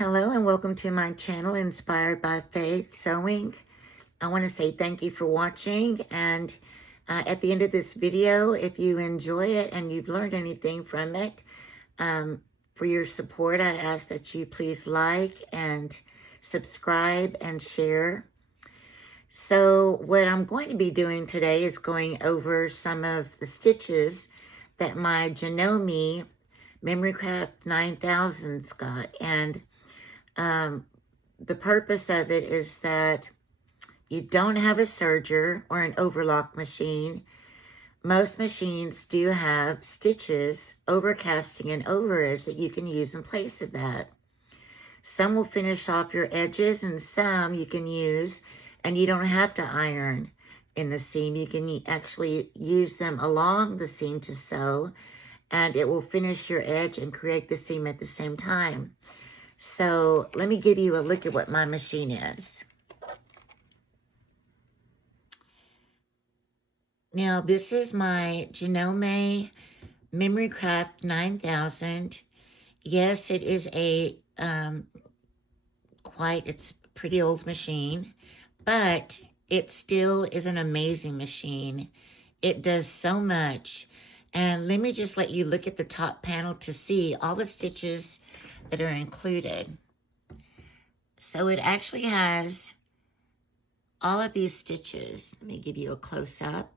Hello and welcome to my channel, Inspired by Faith Sewing. I want to say thank you for watching, and at the end of this video, if you enjoy it and you've learned anything from it, for your support, I ask that you please like and subscribe and share. So what I'm going to be doing today is going over some of the stitches that my Janome Memorycraft 9000's got, and the purpose of it is that you don't have a serger or an overlock machine. Most machines do have stitches, overcasting, and overedge that you can use in place of that. Some will finish off your edges, and some you can use, and you don't have to iron in the seam. You can actually use them along the seam to sew, and it will finish your edge and create the seam at the same time. So let me give you a look at what my machine is. Now, this is my Janome Memorycraft 9000. Yes, it is a it's a pretty old machine, but it still is an amazing machine. It does so much. And let me just let you look at the top panel to see all the stitches that are included. So it actually has all of these stitches. Let me give you a close-up.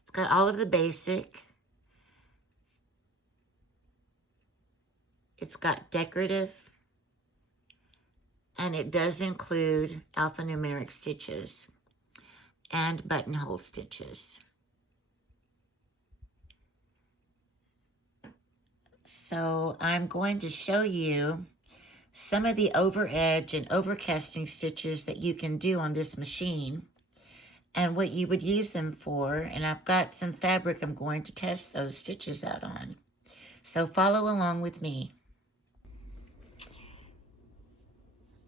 It's got all of the basic. It's got decorative, and it does include alphanumeric stitches and buttonhole stitches. So I'm going to show you some of the overedge and overcasting stitches that you can do on this machine and what you would use them for. And I've got some fabric I'm going to test those stitches out on. So follow along with me.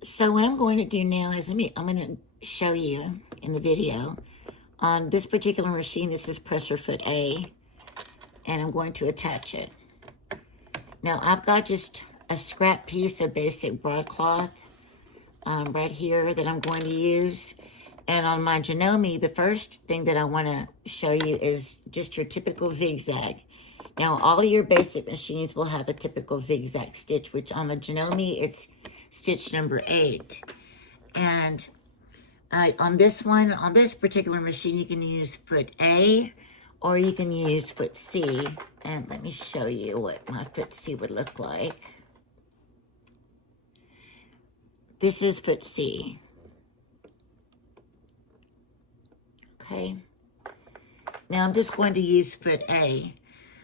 So what I'm going to do now is I'm going to show you in the video on this particular machine. This is presser foot A, and I'm going to attach it. Now I've got just a scrap piece of basic broadcloth right here that I'm going to use. And on my Janome, the first thing that I want to show you is just your typical zigzag. Now all of your basic machines will have a typical zigzag stitch, which on the Janome it's stitch number 8. And on this particular machine, you can use foot A or you can use foot C. And let me show you what my foot C would look like. This is foot C. Okay. Now I'm just going to use foot A.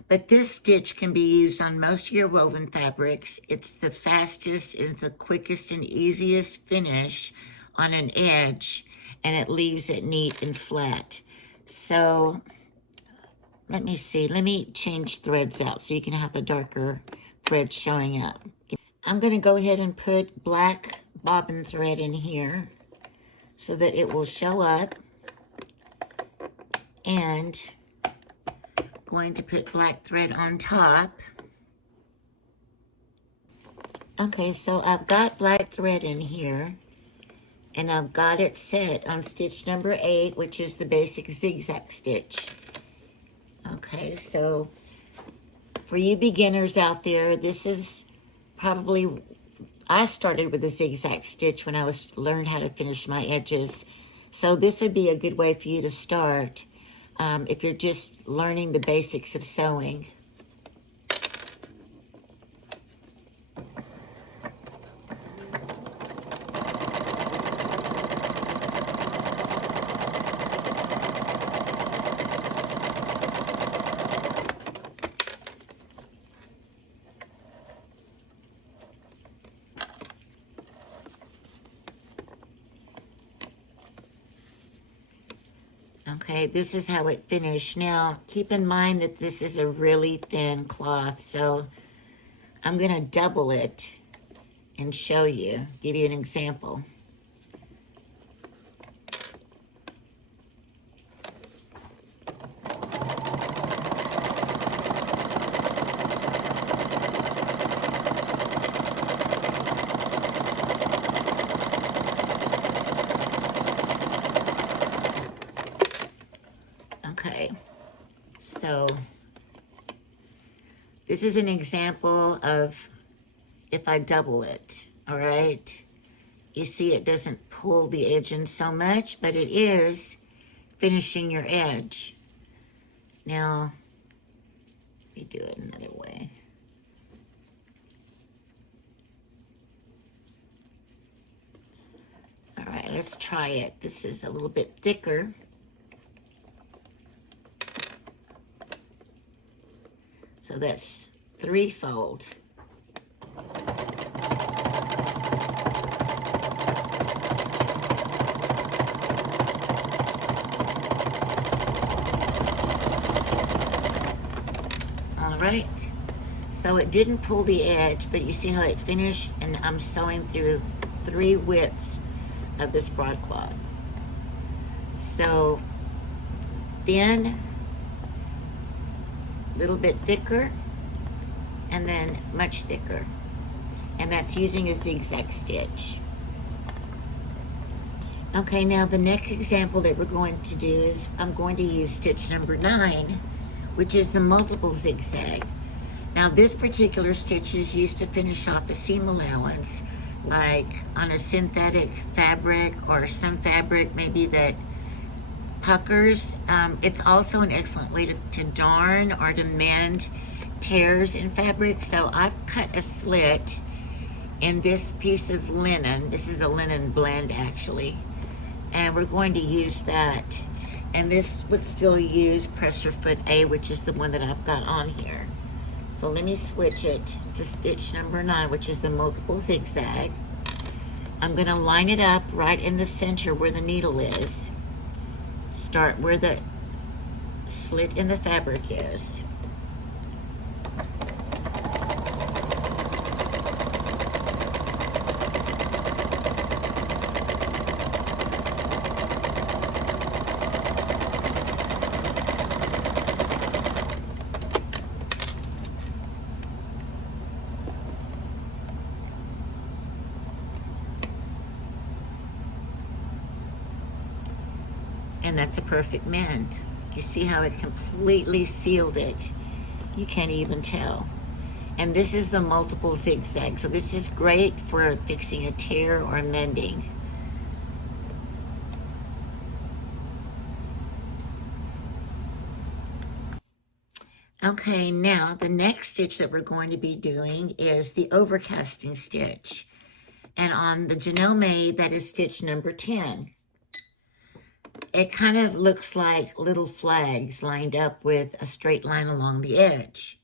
But this stitch can be used on most of your woven fabrics. It's the fastest, it's the quickest and easiest finish on an edge, and it leaves it neat and flat. So let me see. Let me change threads out so you can have a darker thread showing up. I'm going to go ahead and put black bobbin thread in here so that it will show up, and going to put black thread on top. Okay, so I've got black thread in here, and I've got it set on stitch number 8, which is the basic zigzag stitch. Okay, so for you beginners out there, this is probably, I started with a zigzag stitch when I learned how to finish my edges. So this would be a good way for you to start if you're just learning the basics of sewing. Okay, this is how it finished. Now, keep in mind that this is a really thin cloth, so I'm going to double it and show you, give you an example. Okay, so this is an example of if I double it, all right? You see it doesn't pull the edge in so much, but it is finishing your edge. Now, let me do it another way. All right, let's try it. This is a little bit thicker. So that's threefold. All right, so it didn't pull the edge, but you see how it finished, and I'm sewing through 3 widths of this broadcloth. So thin, a little bit thicker, and then much thicker. And that's using a zigzag stitch. Okay, now the next example that we're going to do is I'm going to use stitch number 9, which is the multiple zigzag. Now this particular stitch is used to finish off a seam allowance, like on a synthetic fabric or some fabric maybe that puckers. It's also an excellent way to darn or to mend tears in fabric. So I've cut a slit in this piece of linen. This is a linen blend actually, and we're going to use that. And this would still use presser foot A, which is the one that I've got on here. So let me switch it to stitch number 9, which is the multiple zigzag. I'm going to line it up right in the center where the needle is. Start where the slit in the fabric is. And that's a perfect mend. You see how it completely sealed it? You can't even tell. And this is the multiple zigzag. So this is great for fixing a tear or mending. Okay, now the next stitch that we're going to be doing is the overcasting stitch. And on the Janome, that is stitch number 10. It kind of looks like little flags lined up with a straight line along the edge.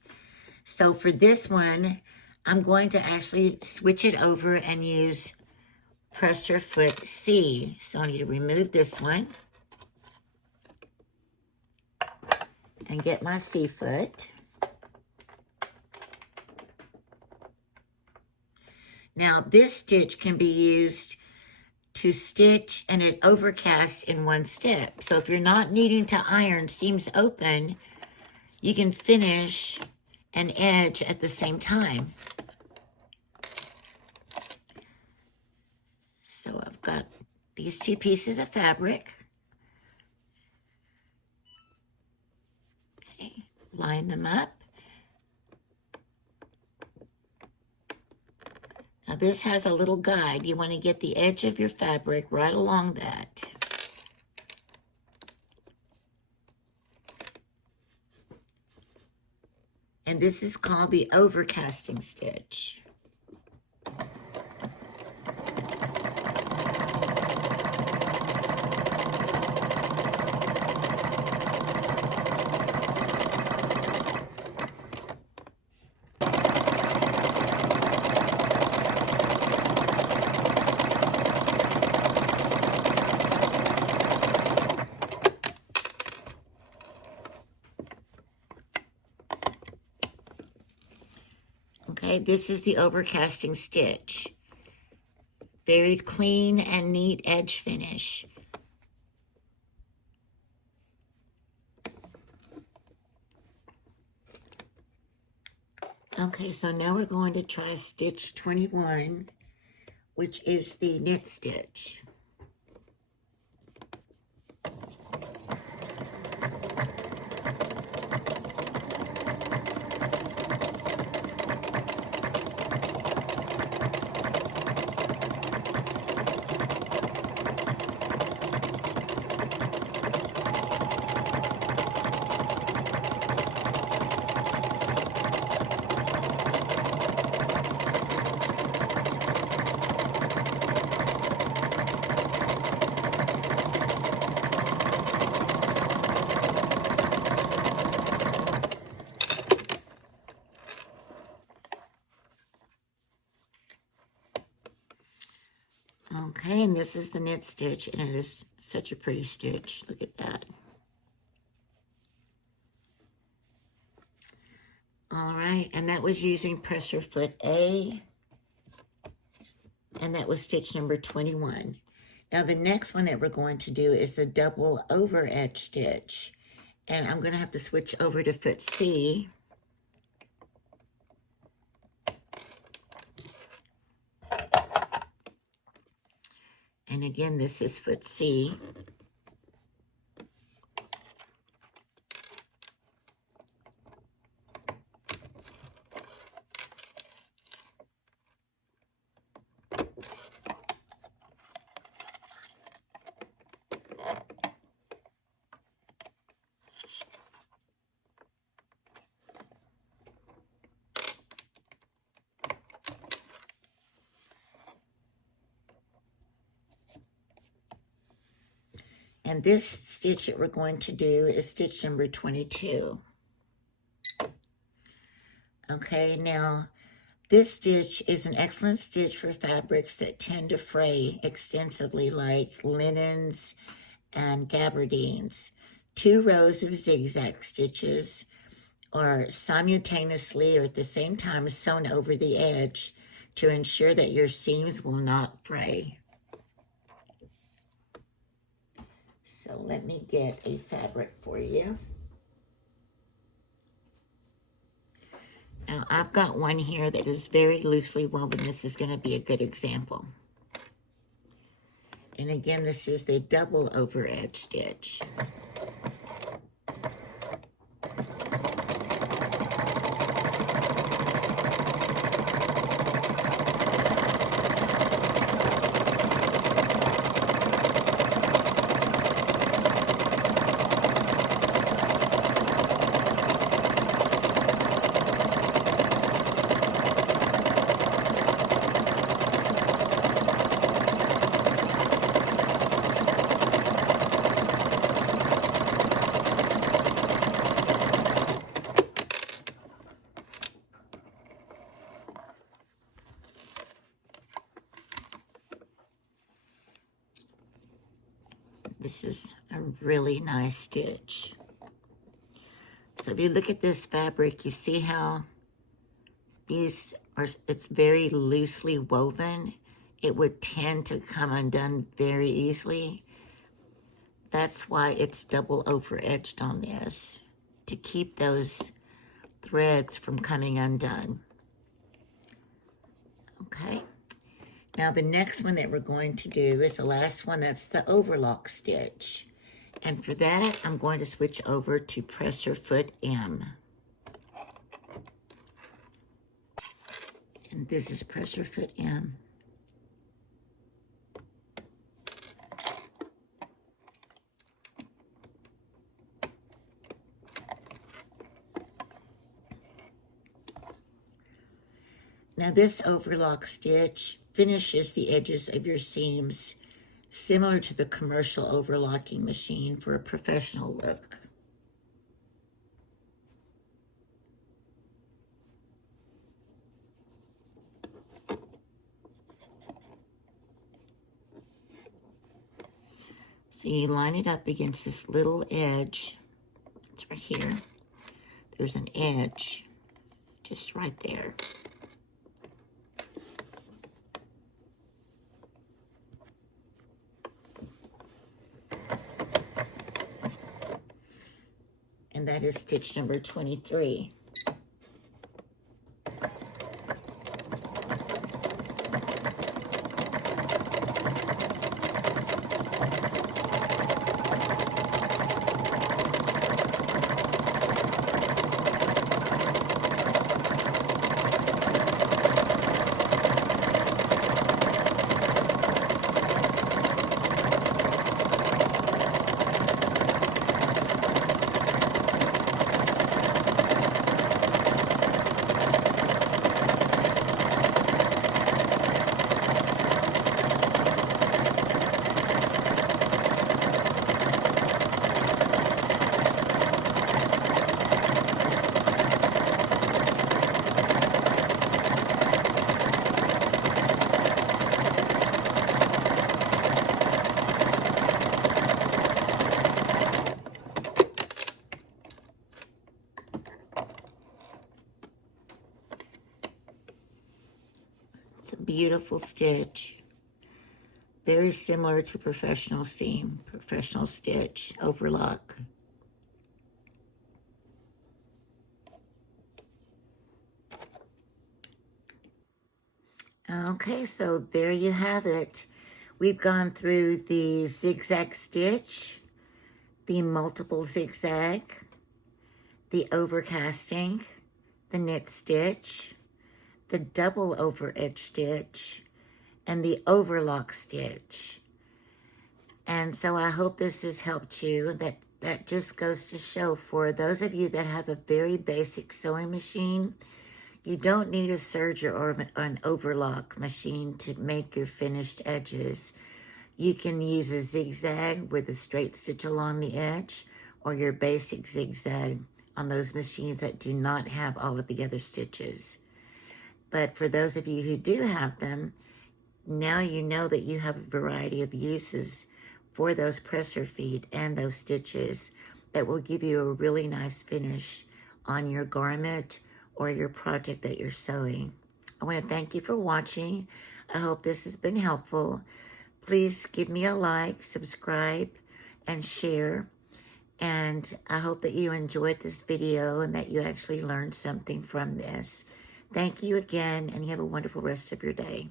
So for this one, I'm going to actually switch it over and use presser foot C. So I need to remove this one and get my C foot. Now this stitch can be used to stitch and it overcasts in one step. So if you're not needing to iron seams open, you can finish an edge at the same time. So I've got these 2 pieces of fabric. Okay, line them up. Now this has a little guide. You want to get the edge of your fabric right along that. And this is called the overcasting stitch. Okay, this is the overcasting stitch. Very clean and neat edge finish. Okay, so now we're going to try stitch 21, which is the knit stitch. this is the knit stitch, and it is such a pretty stitch. Look at that. All right, and that was using pressure foot A, and that was stitch number 21. Now the next one that we're going to do is the double over edge stitch, and I'm going to have to switch over to foot C. And again, this is foot C. And this stitch that we're going to do is stitch number 22. Okay, now this stitch is an excellent stitch for fabrics that tend to fray extensively, like linens and gabardines. 2 rows of zigzag stitches are simultaneously or at the same time sewn over the edge to ensure that your seams will not fray. So let me get a fabric for you. Now I've got one here that is very loosely woven. This is going to be a good example. And again, this is the double over edge stitch. This is a really nice stitch. So if you look at this fabric, you see how these are, it's very loosely woven. It would tend to come undone very easily. That's why it's double over edged on this, to keep those threads from coming undone. Okay. Now the next one that we're going to do is the last one. That's the overlock stitch. And for that, I'm going to switch over to pressure foot M. And this is pressure foot M. Now this overlock stitch finishes the edges of your seams similar to the commercial overlocking machine for a professional look. So you line it up against this little edge. It's right here. There's an edge just right there. And that is stitch number 23. It's a beautiful stitch. Very similar to professional seam, professional stitch, overlock. Okay, so there you have it. We've gone through the zigzag stitch, the multiple zigzag, the overcasting, the knit stitch, the double overedge stitch, and the overlock stitch. And so I hope this has helped you. That just goes to show, for those of you that have a very basic sewing machine, you don't need a serger or an overlock machine to make your finished edges. You can use a zigzag with a straight stitch along the edge, or your basic zigzag on those machines that do not have all of the other stitches. But for those of you who do have them, now you know that you have a variety of uses for those presser feet and those stitches that will give you a really nice finish on your garment or your project that you're sewing. I want to thank you for watching. I hope this has been helpful. Please give me a like, subscribe, and share. And I hope that you enjoyed this video and that you actually learned something from this. Thank you again, and you have a wonderful rest of your day.